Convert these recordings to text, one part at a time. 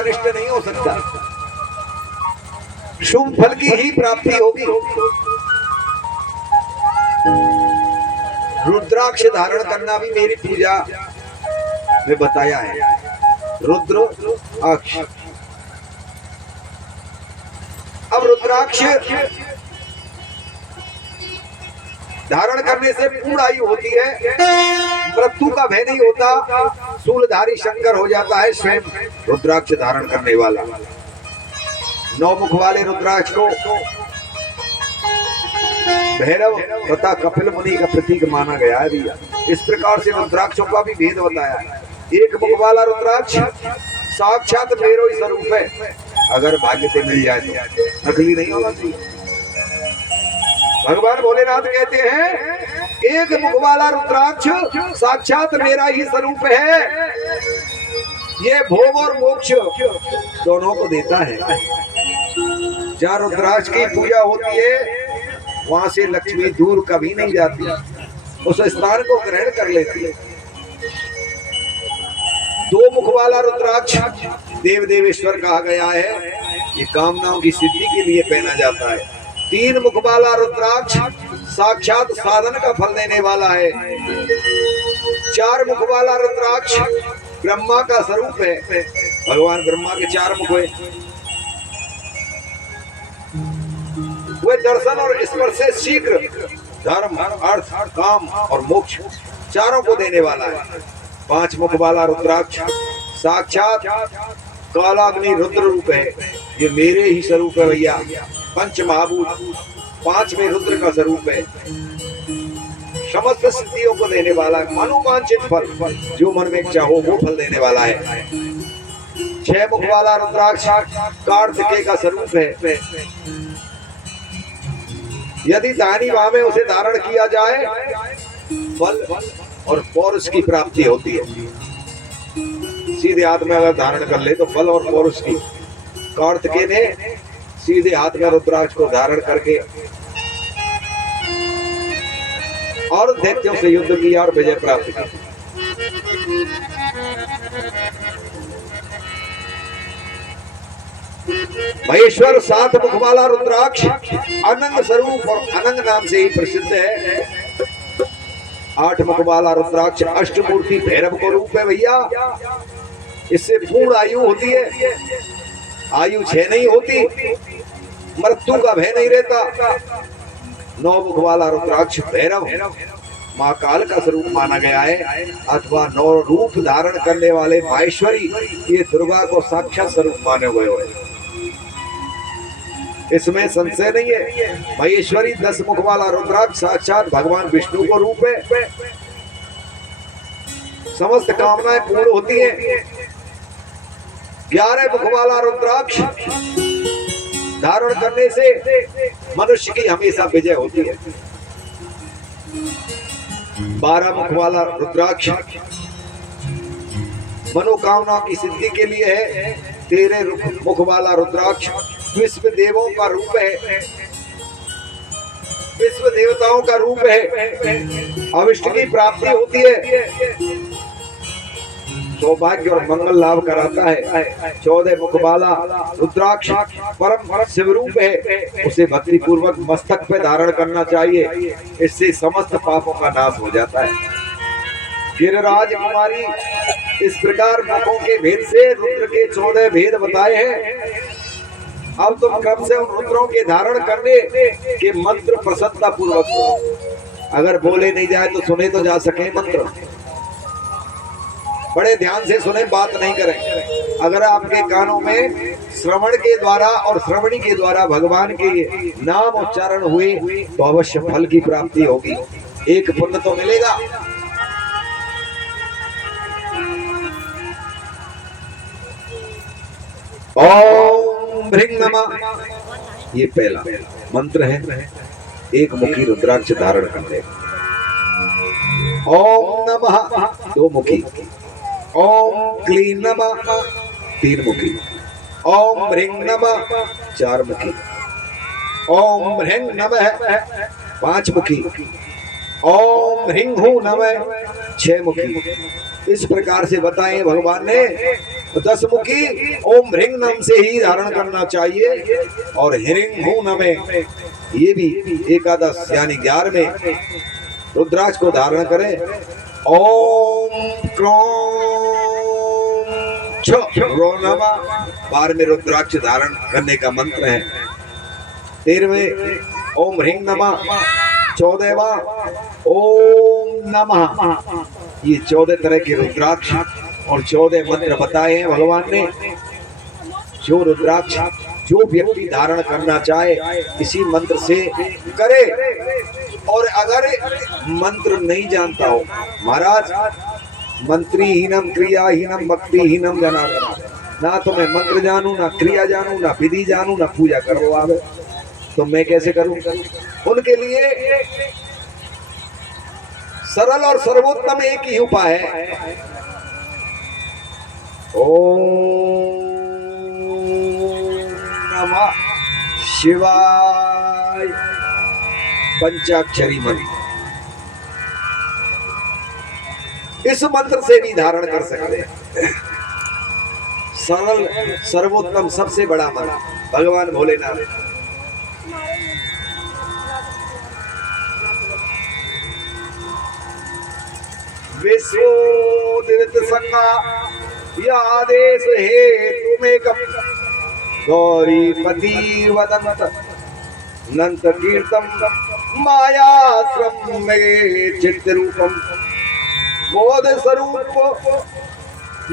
अनिष्ट नहीं हो सकता, शुभ फल की ही प्राप्ति होगी। रुद्राक्ष धारण करना भी मेरी पूजा में बताया है। रुद्र अक्ष, अब रुद्राक्ष धारण करने से पूर्ण आयु होती है, मृत्यु का भय नहीं होता, शूलधारी शंकर हो जाता है स्वयं रुद्राक्ष धारण करने वाला। 9 मुख वाले रुद्राक्ष को भैरव तथा कपिल मुनि का प्रतीक माना गया है भैया। इस प्रकार से रुद्राक्षों का भी भेद बताया है। एक मुख वाला रुद्राक्ष साक्षात मेरो ही स्वरूप है, अगर भाग्य से मिल जाए तो, नकली नहीं होना चाहिए। भगवान भोलेनाथ कहते हैं एक मुख वाला रुद्राक्ष साक्षात मेरा ही स्वरूप है, ये भोग और मोक्ष दोनों को देता है। जहाँ रुद्राक्ष की पूजा होती है वहां से लक्ष्मी दूर कभी नहीं जाती, उस स्थान को ग्रहण कर लेती है। 2 मुख वाला रुद्राक्ष देव देवेश्वर कहा गया है, ये कामनाओं की सिद्धि के लिए पहना जाता है। 3 मुख वाला रुद्राक्ष साक्षात साधन का फल देने वाला है। 4 मुख वाला रुद्राक्ष ब्रह्मा का स्वरूप है, भगवान ब्रह्मा के 4 मुख है। वे दर्शन और स्पर्श से शीघ्र धर्म, अर्थ, काम और मोक्ष चारों को देने वाला है। 5 मुख वाला रुद्राक्ष साक्षात कालाग्नि रुद्र रूप है, ये मेरे ही स्वरूप है भैया। पंच महाभूत 5 में रुद्र का स्वरूप है, समस्त सिद्धियों को देने वाला है। मनोवांछित फल, जो मन में चाहो वो फल देने वाला है। 6 मुख वाला रुद्राक्ष कार्तिकेय का स्वरूप है, यदि दाहिनी बाह में उसे धारण किया जाए फल और पौरुष की प्राप्ति होती है। सीधे हाथ में अगर धारण कर ले तो फल और पौरुष की। कार्तिकेय ने सीधे हाथ में रुद्राक्ष को धारण करके और दैत्यों से युद्ध किया और विजय प्राप्त की। महेश्वर 7 मुख वाला रुद्राक्ष अनंग स्वरूप और अनंग नाम से ही प्रसिद्ध है। 8 मुख वाला रुद्राक्ष अष्टमूर्ति भैरव को रूप है भैया। इससे पूर्ण आयु होती है, आयु 6 नहीं होती, मृत्यु का भय नहीं रहता। 9 मुख वाला रुद्राक्ष भैरव महाकाल का स्वरूप माना गया है, अथवा 9 रूप धारण करने वाले माहेश्वरी ये दुर्गा को साक्षात स्वरूप माने हुए हैं, इसमें संशय नहीं है। महेश्वरी 10 मुख वाला रुद्राक्ष साक्षात भगवान विष्णु को रूप है, समस्त कामनाएं पूर्ण होती हैं। 11 मुख वाला रुद्राक्ष धारण करने से मनुष्य की हमेशा विजय होती है। 12 मुख वाला रुद्राक्ष मनोकामनाओं की सिद्धि के लिए है। 13 मुख वाला रुद्राक्ष विश्व देवों का रूप है, विश्व देवताओं का रूप है, अविष्ट की प्राप्ति होती है, सौभाग्य और मंगल लाभ कराता है। 14 मुख वाला रुद्राक्ष परम शिव रूप है, उसे भक्ति पूर्वक मस्तक पे धारण करना चाहिए, इससे समस्त पापों का नाश हो जाता है। गिरिराज कुमारी इस प्रकार मुखों के भेद से रुद्र के 14 भेद बताए हैं। अब तुम क्रम से उन रुद्रों के धारण करने के मंत्र प्रसन्नता पूर्वक, अगर बोले नहीं जाए तो सुने तो जा सके मंत्र, बड़े ध्यान से सुने, बात नहीं करें। अगर आपके कानों में श्रवण के द्वारा और श्रवणी के द्वारा भगवान के नाम उच्चारण हुए तो अवश्य फल की प्राप्ति होगी, एक पुण्य तो मिलेगा। ओम ह्रीं नमः, ये पहला मंत्र है, एक मुखी रुद्राक्ष धारण करने। ओम नमः 2 मुखी, ओम क्लीं नमः 3 मुखी, ओम ह्रीं नमः 4 मुखी, ओम ह्रीं नमः 5 मुखी, ओम ह्रीं हूं नमः 6 मुखी। इस प्रकार से बताएं भगवान ने तो 10 मुखी ओम ह्रीं नम से ही धारण करना चाहिए। और ह्रीं हूं नमे ये भी एकादश यानी 11वें रुद्राक्ष को धारण करें। ओम क्रोम छ रो नमः 12वें रुद्राक्ष धारण करने का मंत्र है। 13वें ओम ह्रीं नमः। 14वां ओम नमः। ये 14 तरह के रुद्राक्ष और 14 मंत्र बताए हैं भगवान ने। जो रुद्राक्ष जो व्यक्ति धारण करना चाहे इसी मंत्र से करे। और अगर मंत्र नहीं जानता हो, महाराज मंत्रीहीनम क्रियाहीनम भक्तिहीनम जनार्दन, ना तो मैं मंत्र जानूं, ना क्रिया जानूं, ना विधि जानूं, ना पूजा करो आवे, तो मैं कैसे करूं? उनके लिए सरल और सर्वोत्तम एक ही उपाय है। ओम नमः शिवाय पंचाक्षरी मंत्र। इस मंत्र से भी धारण कर सकते हैं। सरल सर्वोत्तम सबसे बड़ा मंत्र भगवान भोलेनाथ। विश्वोदित संगा यादेश हेतुमेकम गौरीपति वदंत नंत कीर्तम मायाश्रम में चित्त रूपम बोध स्वरूप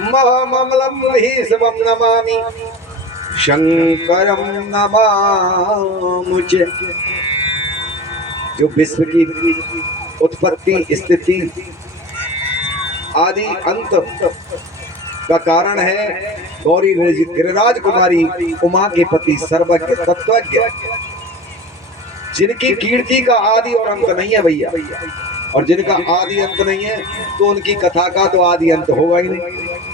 महामंगलम ही शिवम नमामि शंकरम नमामुचे। जो विश्व की उत्पत्ति स्थिति आदि अंत का कारण है, गौरी गिरिराज कुमारी उमा के पति सर्वज्ञ तत्वज्ञ, जिनकी कीर्ति का आदि और अंत नहीं है भैया। और जिनका आदि अंत नहीं है तो उनकी कथा का तो आदि अंत होगा ही नहीं।